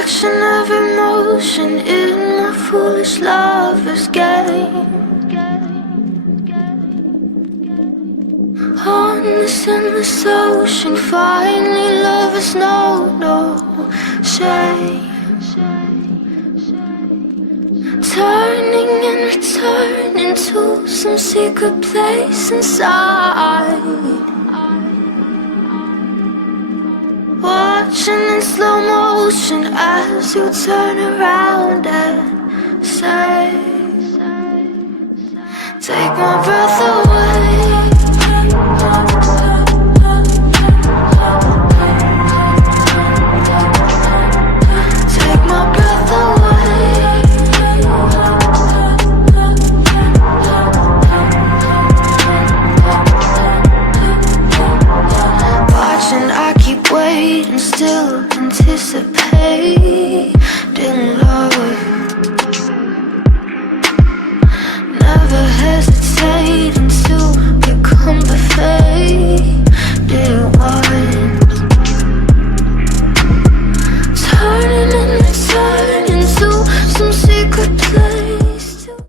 Watching every motion in my foolish lover's game. On this endless ocean, finally lovers know no shame. Turning and returning to some secret place inside. Watching in slow motion as you turn around and say, take my breath away. Take my breath away. Watching, I keep waiting, still anticipating love.